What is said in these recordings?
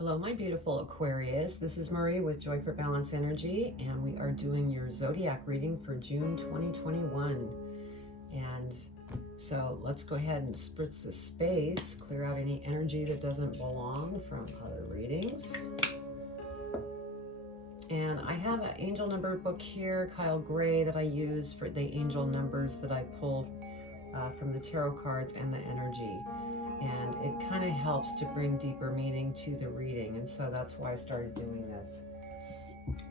Hello, my beautiful Aquarius. This is Marie with Joy for Balance Energy, and we are doing your zodiac reading for June 2021. And so let's go ahead and spritz the space, clear out any energy that doesn't belong from other readings. And I have an angel number book here, Kyle Gray, that I use for the angel numbers that I pull from the tarot cards and the energy. And it kind of helps to bring deeper meaning to the reading, and so that's why I started doing this.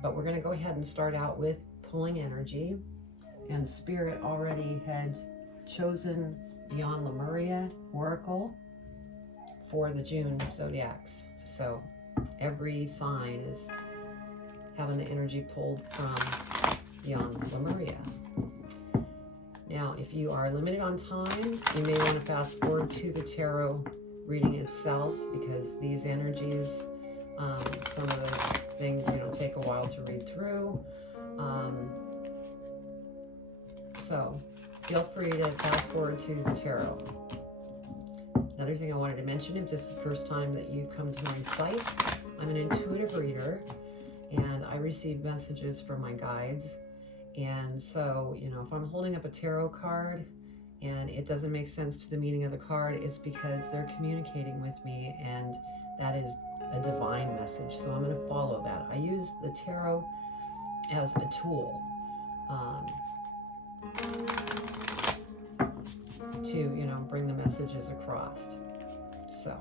But we're going to go ahead and start out with pulling energy, and Spirit already had chosen Beyond Lemuria Oracle for the June zodiacs. So every sign is having the energy pulled from Beyond Lemuria. Now, if you are limited on time, you may want to fast forward to the tarot reading itself, because these energies, some of the things, take a while to read through. So feel free to fast forward to the tarot. Another thing I wanted to mention, if this is the first time that you come to my site, I'm an intuitive reader, and I receive messages from my guides. And so, if I'm holding up a tarot card and it doesn't make sense to the meaning of the card, it's because they're communicating with me, and that is a divine message. So I'm going to follow that. I use the tarot as a tool to, bring the messages across. So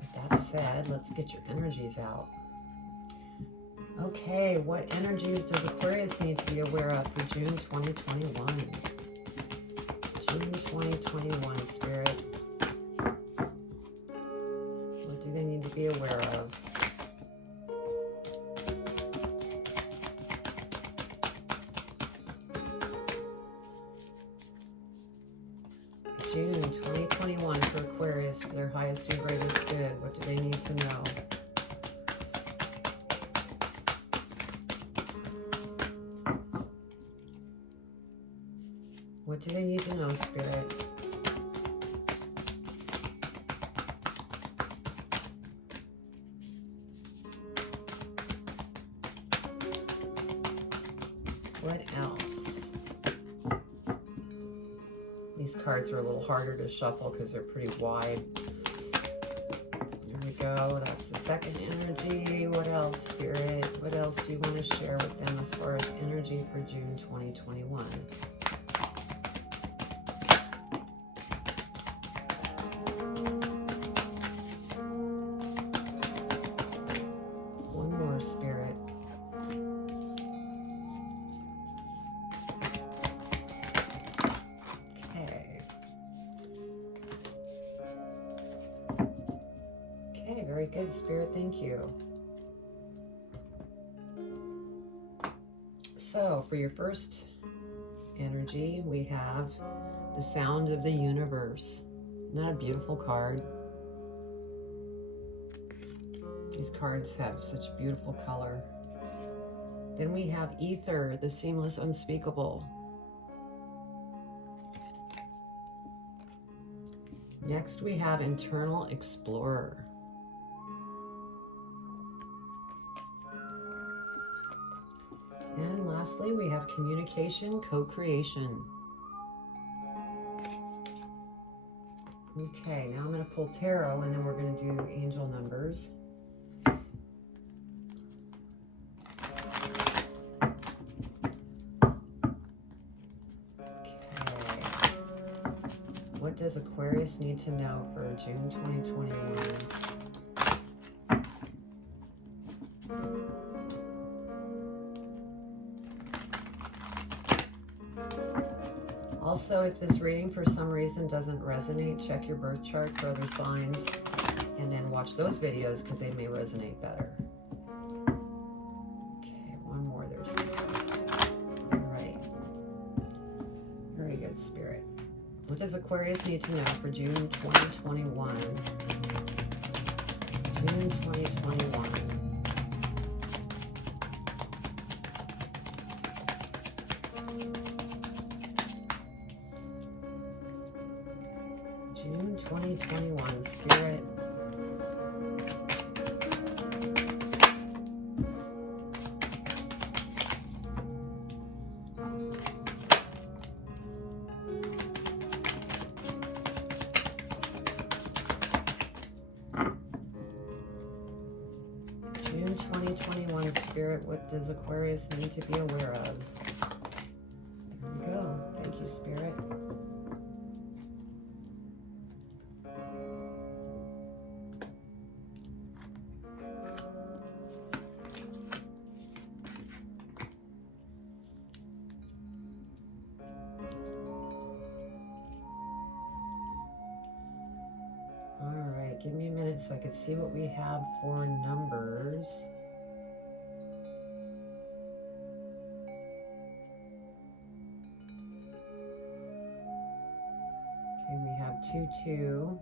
with that said, let's get your energies out. Okay, what energies does Aquarius need to be aware of for June 2021? June 2021, Spirit. What do they need to be aware of? June 2021 for Aquarius, for their highest and greatest good. What do they need to know? What do they need to know, Spirit? What else? These cards are a little harder to shuffle because they're pretty wide. There we go. That's the second energy. What else, Spirit? What else do you want to share with them as far as energy for June 2021? Very good, Spirit. Thank you. So for your first energy, we have the sound of the universe. Isn't that a beautiful card? These cards have such beautiful color. Then we have ether, the seamless, unspeakable. Next we have internal explorer. And lastly, we have communication, co-creation. Okay, now I'm going to pull tarot, and then we're going to do angel numbers. Okay. What does Aquarius need to know for June 2021? Also, if this reading for some reason doesn't resonate, check your birth chart for other signs, and then watch those videos because they may resonate better. Okay, one more there, Spirit. All right. Very good, Spirit. What does Aquarius need to know for June 2021? June 2021. June 2021, Spirit. Spirit, what does Aquarius need to be aware of? There we go. Thank you, Spirit. All right, give me a minute so I can see what we have for numbers. Okay, we have 2-2.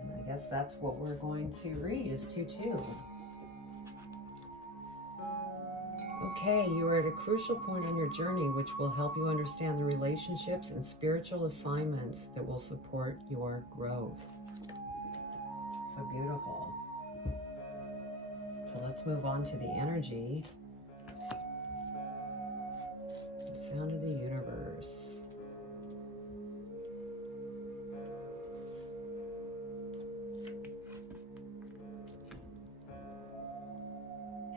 And I guess that's what we're going to read is 2-2. Okay, you are at a crucial point on your journey which will help you understand the relationships and spiritual assignments that will support your growth. So beautiful. So let's move on to the energy. The sound of the universe.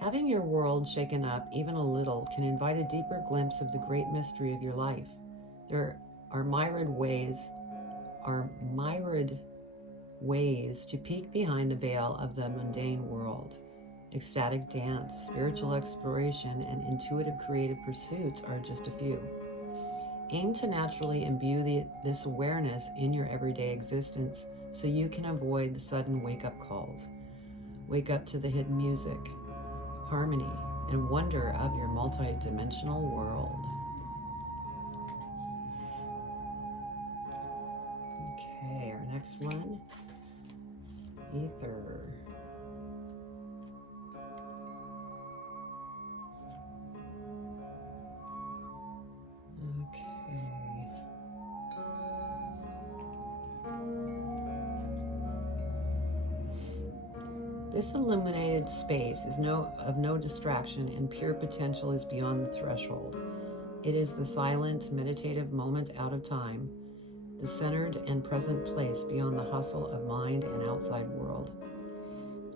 Having your world shaken up even a little can invite a deeper glimpse of the great mystery of your life. There are myriad ways to peek behind the veil of the mundane world. Ecstatic dance, spiritual exploration, and intuitive creative pursuits are just a few. Aim to naturally imbue this awareness in your everyday existence so you can avoid the sudden wake-up calls. Wake up to the hidden music, harmony, and wonder of your multi-dimensional world. Okay, our next one, ether. Okay. This illuminated space is of no distraction, and pure potential is beyond the threshold. It is the silent, meditative moment out of time, the centered and present place beyond the hustle of mind and outside world.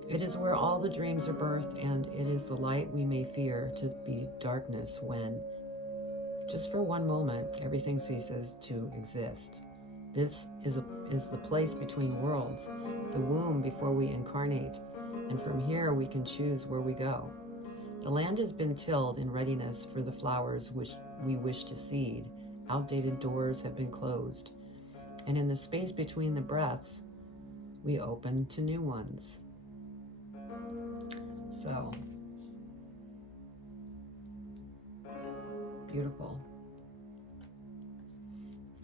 It is where all the dreams are birthed, and it is the light we may fear to be darkness when, just for one moment, everything ceases to exist. This is the place between worlds, the womb before we incarnate, and from here we can choose where we go. The land has been tilled in readiness for the flowers which we wish to seed. Outdated doors have been closed, and in the space between the breaths, we open to new ones. So, beautiful.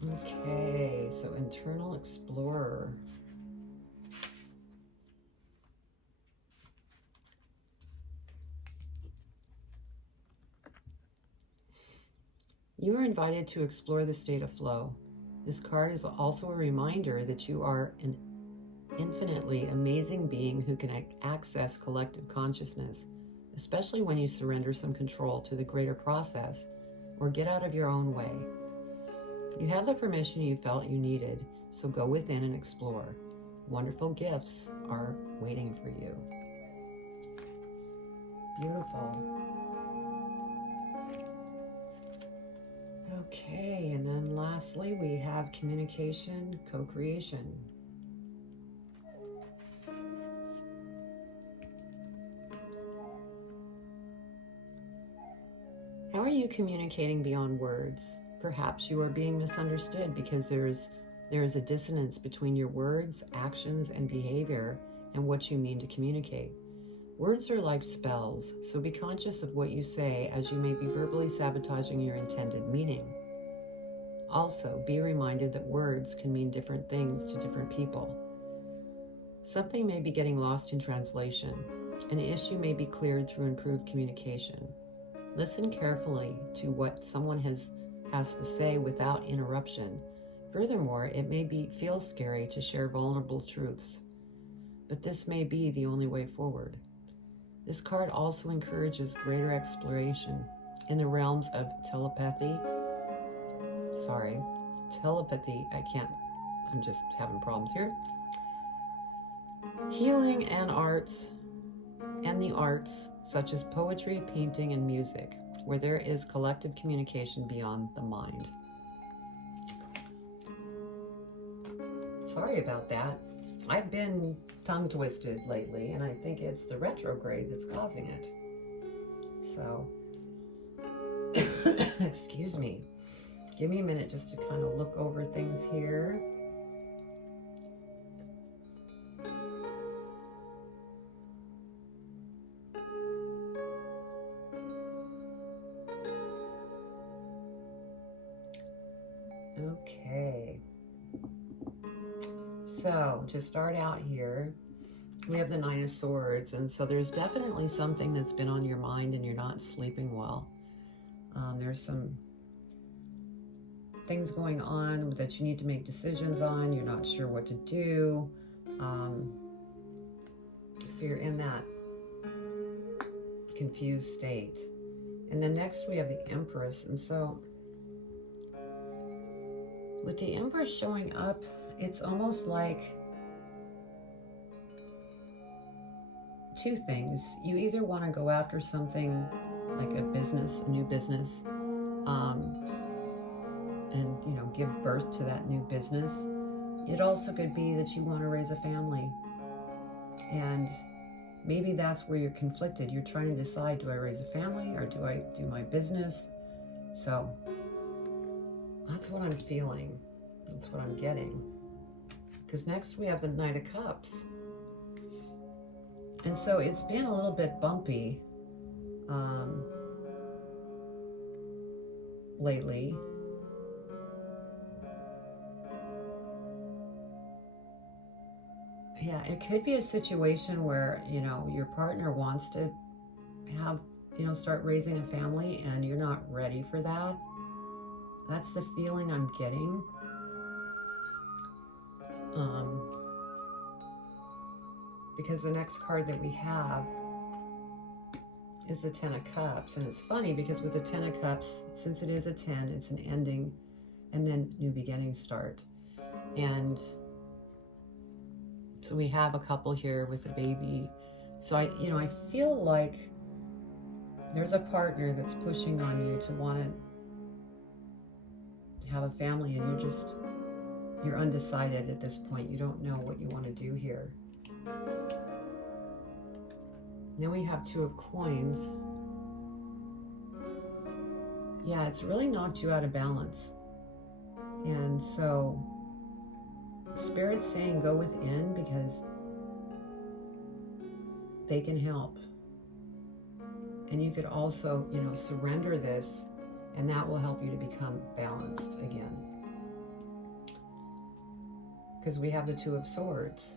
Okay, so internal explorer. You are invited to explore the state of flow. This card is also a reminder that you are an infinitely amazing being who can access collective consciousness, especially when you surrender some control to the greater process or get out of your own way. You have the permission you felt you needed, so go within and explore. Wonderful gifts are waiting for you. Beautiful. Okay, and then lastly, we have communication, co-creation. How are you communicating beyond words? Perhaps you are being misunderstood because there is a dissonance between your words, actions, and behavior and what you mean to communicate. Words are like spells, so be conscious of what you say, as you may be verbally sabotaging your intended meaning. Also, be reminded that words can mean different things to different people. Something may be getting lost in translation. An issue may be cleared through improved communication. Listen carefully to what someone has to say without interruption. Furthermore, it may feel scary to share vulnerable truths, but this may be the only way forward. This card also encourages greater exploration in the realms of telepathy. I'm just having problems here. Healing and arts, and the arts, such as poetry, painting, and music, where there is collective communication beyond the mind. Sorry about that. I've been tongue twisted lately, and I think it's the retrograde that's causing it. So, excuse me. Give me a minute just to kind of look over things here. Okay. So, to start out here, we have the Nine of Swords, and so there's definitely something that's been on your mind and you're not sleeping well. There's some things going on that you need to make decisions on. You're not sure what to do. So you're in that confused state. And then next we have the Empress, and so with the Empress showing up, it's almost like two things. You either want to go after something like a business, a new business, and, you know, give birth to that new business. It also could be that you want to raise a family. And maybe that's where you're conflicted. You're trying to decide, do I raise a family or do I do my business? So that's what I'm feeling. That's what I'm getting. Because next we have the Knight of Cups. And so it's been a little bit bumpy lately. Yeah, it could be a situation where, you know, your partner wants to have, you know, start raising a family and you're not ready for that. That's the feeling I'm getting. Because the next card that we have is the Ten of Cups. And it's funny because with the Ten of Cups, since it is a 10, it's an ending and then new beginnings start. And so we have a couple here with a baby. So I feel like there's a partner that's pushing on you to want to have a family, and you're undecided at this point. You don't know what you want to do here. Then we have Two of Coins. Yeah, it's really knocked you out of balance. And so Spirit's saying go within because they can help. And you could also, you know, surrender this, and that will help you to become balanced again. Because we have the Two of Swords.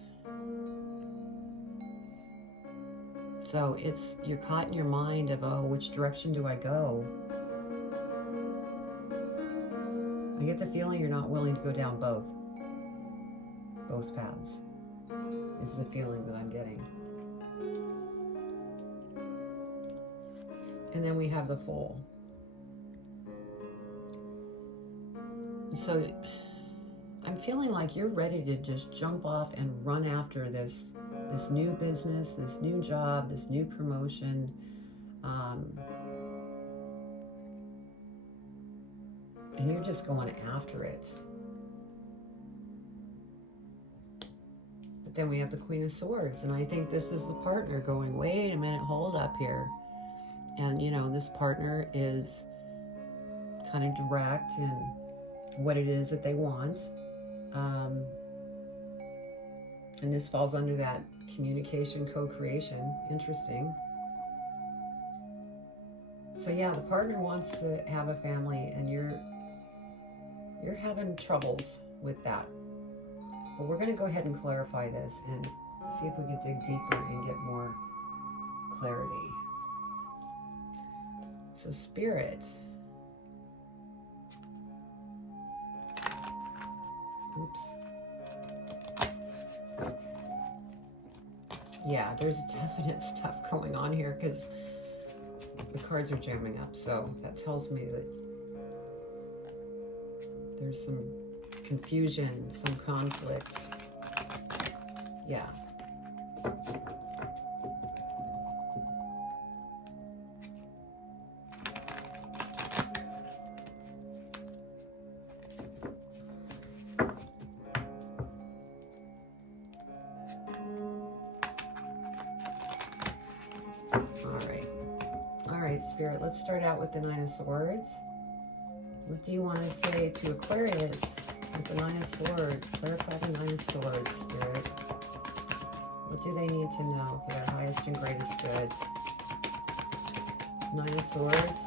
So you're caught in your mind of, oh, which direction do I go? I get the feeling you're not willing to go down both paths, is the feeling that I'm getting. And then we have the Fool. So I'm feeling like you're ready to just jump off and run after this new business, this new job, this new promotion. And you're just going after it. But then we have the Queen of Swords, and I think this is the partner going, wait a minute, hold up here. And, you know, this partner is kind of direct in what it is that they want. And this falls under that communication, co-creation. Interesting. So yeah, the partner wants to have a family, and you're having troubles with that. But we're going to go ahead and clarify this and see if we can dig deeper and get more clarity. So Spirit. Oops. Yeah, there's definite stuff going on here because the cards are jamming up. So that tells me that there's some confusion, some conflict. Yeah. All right, Spirit, let's start out with the Nine of Swords. What do you want to say to Aquarius with the Nine of Swords? Clarify the Nine of Swords, Spirit. What do they need to know for their highest and greatest good? Nine of Swords.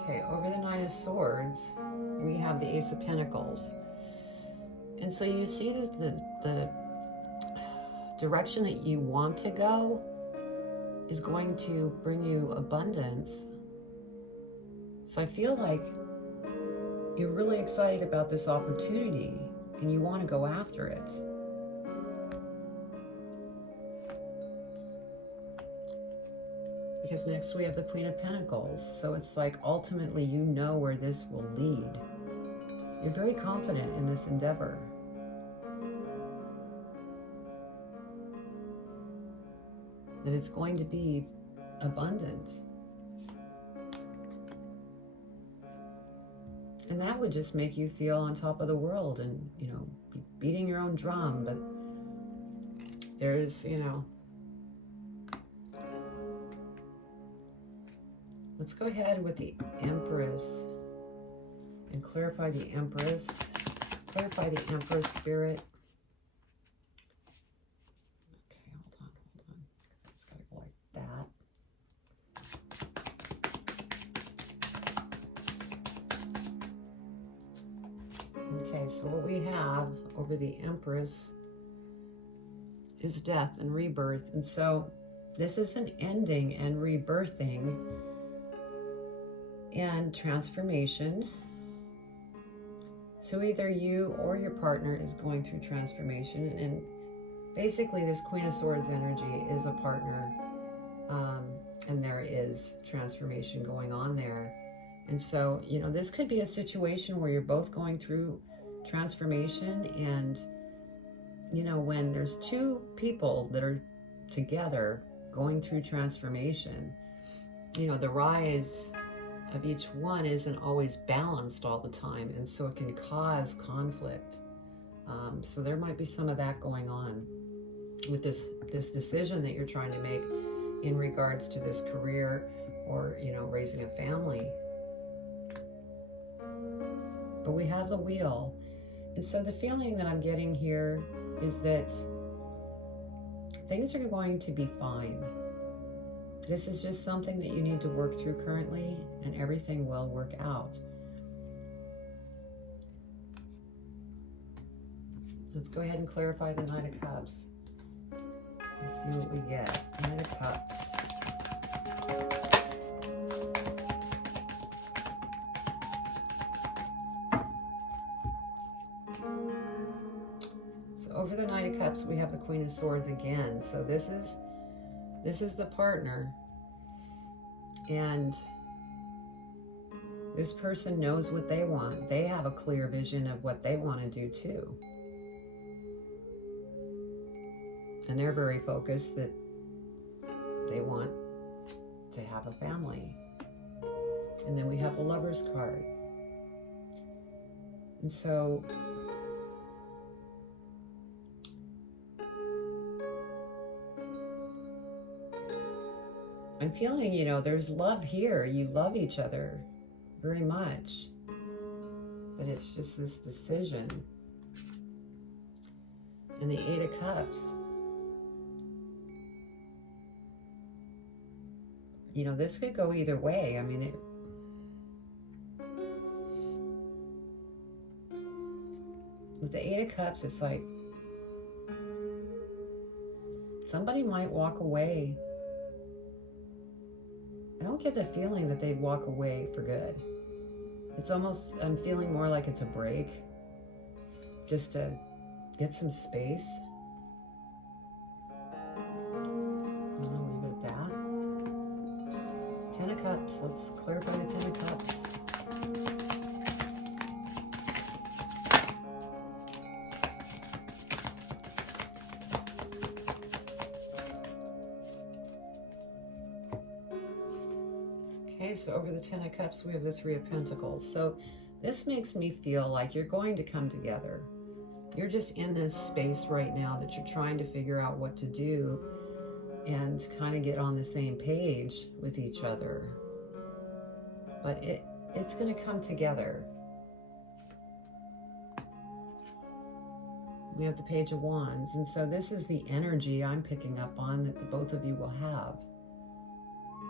Okay, over the Nine of Swords, we have the Ace of Pentacles. And so you see that the direction that you want to go is going to bring you abundance. So I feel like you're really excited about this opportunity and you want to go after it. Because next we have the Queen of Pentacles. So it's like ultimately you know where this will lead. You're very confident in this endeavor. That it's going to be abundant. And that would just make you feel on top of the world and, you know, beating your own drum. But there's, you know, let's go ahead with the Empress and clarify the Empress. Clarify the Empress, Spirit. Okay, hold on. It's got to go like that. Okay, so what we have over the Empress is death and rebirth. And so this is an ending and rebirthing and transformation. So either you or your partner is going through transformation, and basically this Queen of Swords energy is a partner, and there is transformation going on there. And so, you know, this could be a situation where you're both going through transformation, and, you know, when there's two people that are together going through transformation, you know, the rise of each one isn't always balanced all the time, and so it can cause conflict. So there might be some of that going on with this decision that you're trying to make in regards to this career or, you know, raising a family. But we have the Wheel, and so the feeling that I'm getting here is that things are going to be fine. This is just something that you need to work through currently, and everything will work out. Let's go ahead and clarify the Knight of Cups. Let's see what we get. Knight of Cups. So over the Knight of Cups, we have the Queen of Swords again. So this is the partner, and this person knows what they want. They have a clear vision of what they want to do too. And they're very focused that they want to have a family. And then we have the Lover's card. And so I'm feeling, you know, there's love here. You love each other very much. But it's just this decision. And the Eight of Cups. You know, this could go either way. I mean, with the Eight of Cups, it's like somebody might walk away. I don't get the feeling that they'd walk away for good. It's almost, I'm feeling more like it's a break, just to get some space. Cups. Let's clarify the Ten of Cups. Okay, so over the Ten of Cups, we have the Three of Pentacles. So this makes me feel like you're going to come together. You're just in this space right now that you're trying to figure out what to do and kind of get on the same page with each other. But it's going to come together. We have the Page of Wands. And so this is the energy I'm picking up on that the both of you will have.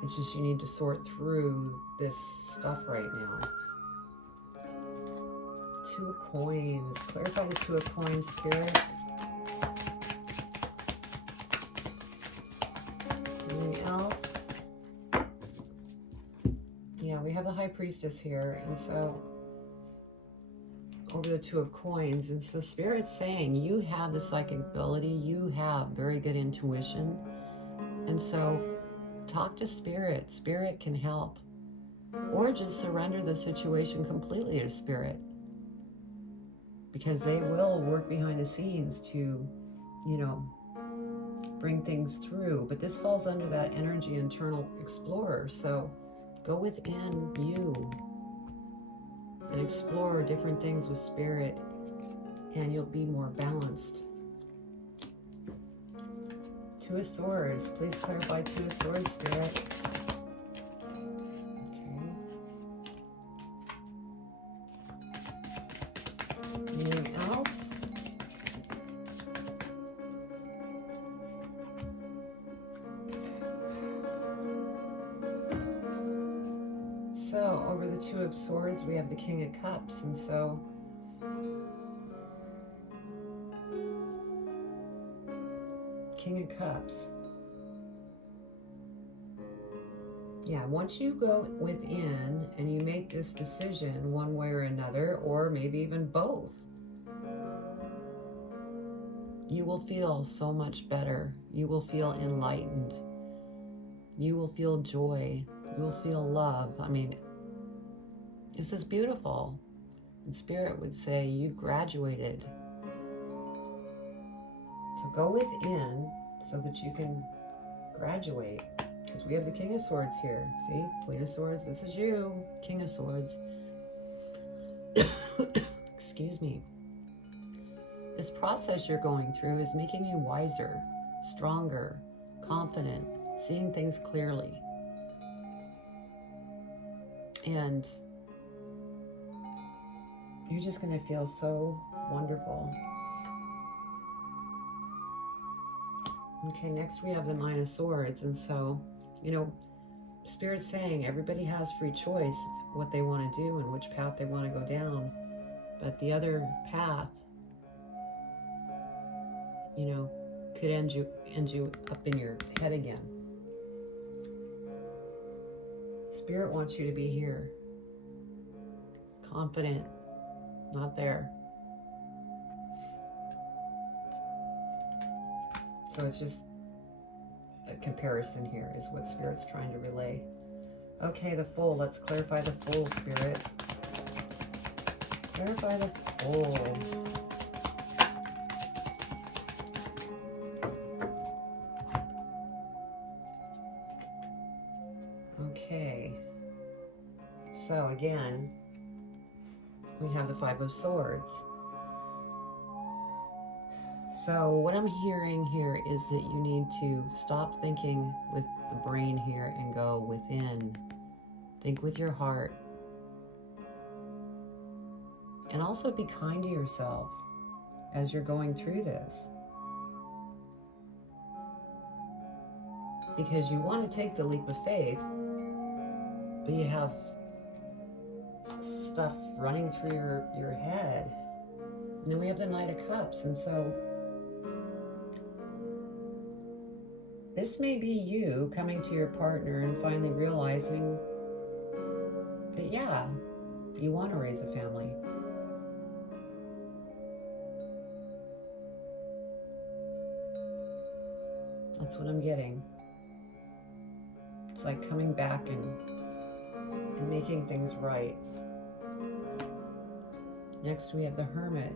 It's just you need to sort through this stuff right now. Two of Coins. Clarify the Two of Coins, Spirit. Anything else? Yeah, we have the High Priestess here. And so over the Two of Coins. And so Spirit's saying you have the psychic ability. You have very good intuition. And so talk to Spirit. Spirit can help. Or just surrender the situation completely to Spirit. Because they will work behind the scenes to, you know, bring things through. But this falls under that energy internal explorer. So go within you and explore different things with Spirit, and you'll be more balanced. Two of Swords. Please clarify Two of Swords, Spirit. Anything else? So over the Two of Swords, we have the King of Cups. And so King of Cups. Yeah, once you go within and you make this decision one way or another, or maybe even both, you will feel so much better. You will feel enlightened. You will feel joy. You will feel love. I mean, this is beautiful. And Spirit would say you've graduated. So go within so that you can graduate. Because we have the King of Swords here. See? Queen of Swords. This is you. King of Swords. Excuse me. This process you're going through is making you wiser, stronger, confident, seeing things clearly. And you're just going to feel so wonderful. Okay, next we have the Nine of Swords. And so, you know, Spirit's saying everybody has free choice what they want to do and which path they want to go down. But the other path, you know, could end you up in your head again. Spirit wants you to be here. Confident, not there. So it's just a comparison here is what Spirit's trying to relay. Okay, the Fool. Let's clarify the Fool, Spirit. Clarify the Fool. Okay. So again, we have the Five of Swords. So what I'm hearing here is that you need to stop thinking with the brain here and go within. Think with your heart. And also be kind to yourself as you're going through this. Because you want to take the leap of faith, but you have stuff running through your head. And then we have the Knight of Cups. And so this may be you coming to your partner and finally realizing that, yeah, you want to raise a family. That's what I'm getting. It's like coming back and and making things right. Next we have the Hermit.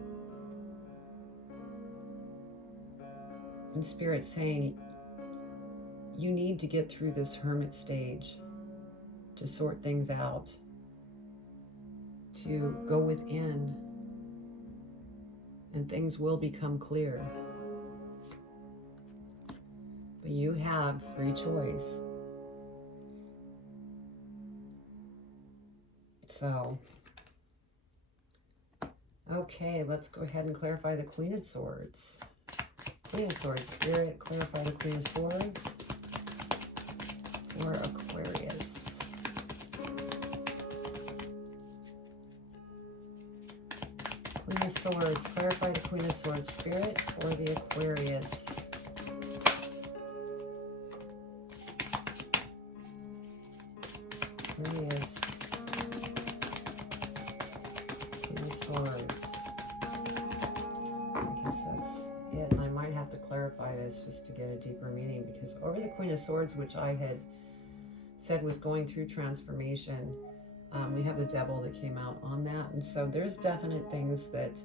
And Spirit saying you need to get through this Hermit stage to sort things out, to go within, and things will become clear. But you have free choice. So, okay, let's go ahead and clarify the Queen of Swords. Queen of Swords, Spirit, clarify the Queen of Swords for Aquarius. Queen of Swords, clarify the Queen of Swords, Spirit, for the Aquarius. Aquarius. Queen of Swords. I guess that's it. And I might have to clarify this just to get a deeper meaning, because over the Queen of Swords, which I had said was going through transformation, we have the Devil that came out on that. And so there's definite things that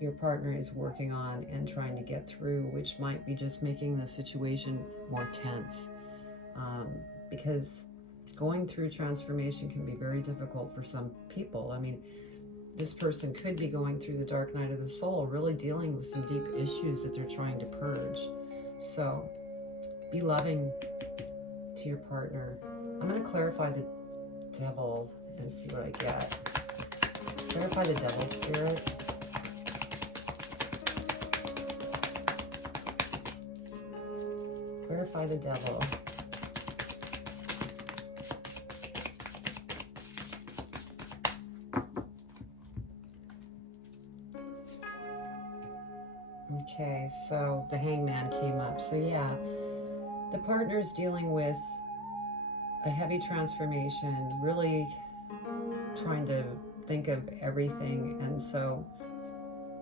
your partner is working on and trying to get through, which might be just making the situation more tense. Because going through transformation can be very difficult for some people. I mean, this person could be going through the dark night of the soul, really dealing with some deep issues that they're trying to purge. So be loving to your partner. I'm going to clarify the Devil and see what I get. Clarify the Devil, Spirit. Clarify the Devil. Okay, so the Hangman came up. So yeah, the partner's dealing with a heavy transformation, really trying to think of everything. And so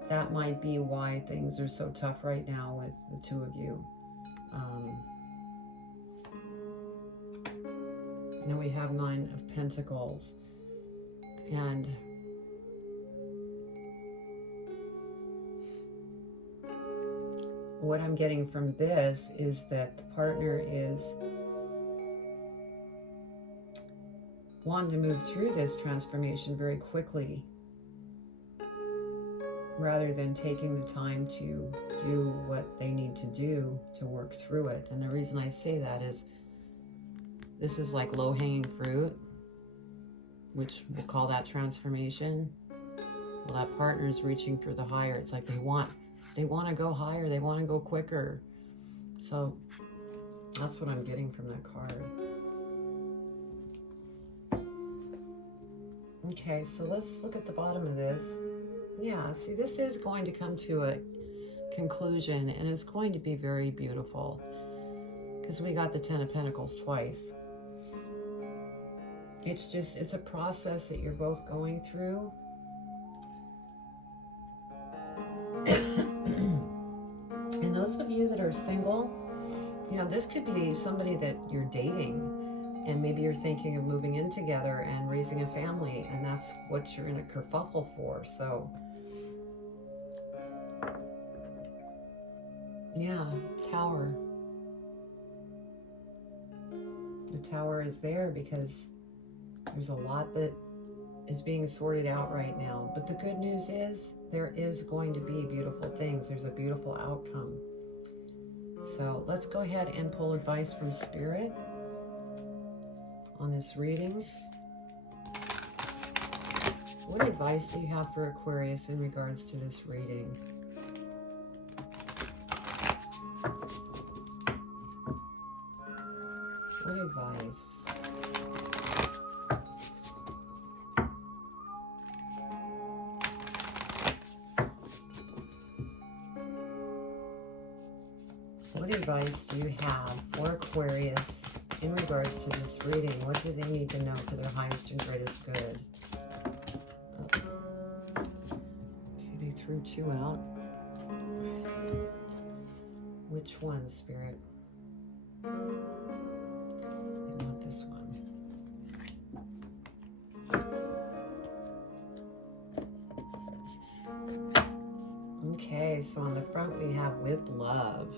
that might be why things are so tough right now with the two of you. Then we have 9 of Pentacles. And what I'm getting from this is that the partner is wanting to move through this transformation very quickly, rather than taking the time to do what they need to do to work through it. And the reason I say that is this is like low-hanging fruit, which we'll call that transformation. Well, that partner's reaching for the higher. It's like they want to go higher, they want to go quicker. So that's what I'm getting from that card. Okay, so let's look at the bottom of this. Yeah, see, this is going to come to a conclusion, and it's going to be very beautiful, because we got the 10 of Pentacles twice. It's a process that you're both going through. And those of you that are single, you know, this could be somebody that you're dating, and maybe you're thinking of moving in together and raising a family, and that's what you're in a kerfuffle for. So yeah, Tower. The Tower is there because there's a lot that is being sorted out right now. But the good news is there is going to be beautiful things. There's a beautiful outcome. So let's go ahead and pull advice from Spirit on this reading. What advice do you have for Aquarius in regards to this reading? What advice? What advice do you have for Aquarius in regards to this reading? What do they need to know for their highest and greatest good? Okay, they threw 2 out. Which one, Spirit? I want this one. Okay, so on the front we have with love.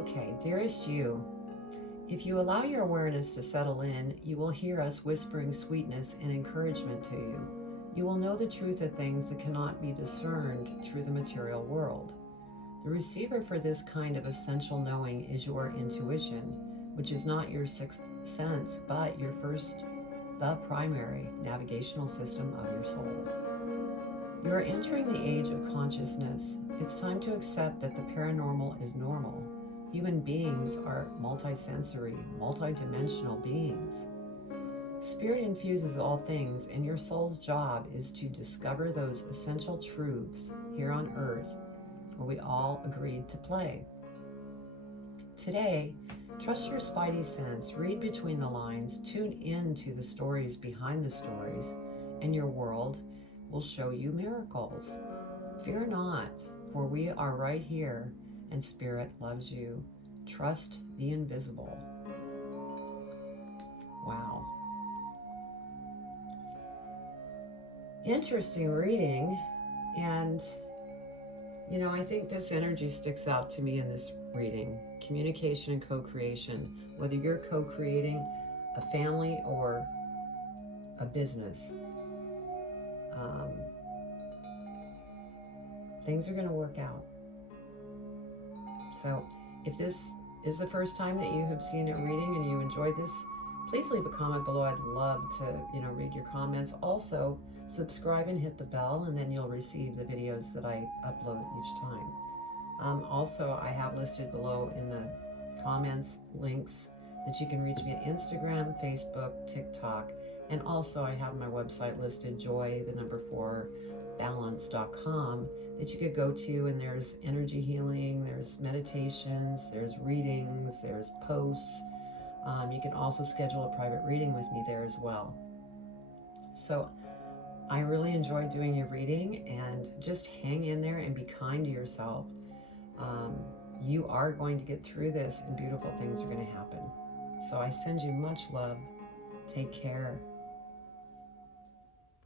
Okay, dearest you, if you allow your awareness to settle in, you will hear us whispering sweetness and encouragement to you. You will know the truth of things that cannot be discerned through the material world. The receiver for this kind of essential knowing is your intuition, which is not your sixth sense, but the primary navigational system of your soul. You are entering the age of consciousness. It's time to accept that the paranormal is normal. Human beings are multisensory, multidimensional beings. Spirit infuses all things, and your soul's job is to discover those essential truths here on Earth where we all agreed to play. Today, trust your spidey sense, read between the lines, tune in to the stories behind the stories, and your world will show you miracles. Fear not, for we are right here, and Spirit loves you. Trust the invisible. Wow. Interesting reading, and I think this energy sticks out to me in this reading. Communication and co-creation. Whether you're co-creating a family or a business, things are going to work out. So if this is the first time that you have seen a reading and you enjoyed this, please leave a comment below. I'd love to, read your comments. Also, subscribe and hit the bell, and then you'll receive the videos that I upload each time. Also, I have listed below in the comments links that you can reach me at Instagram, Facebook, TikTok, and also I have my website listed, joy4balance.com, that you could go to, and there's energy healing, there's meditations, there's readings, there's posts. You can also schedule a private reading with me there as well. So I really enjoyed doing your reading, and just hang in there and be kind to yourself. You are going to get through this, and beautiful things are going to happen. So I send you much love. Take care.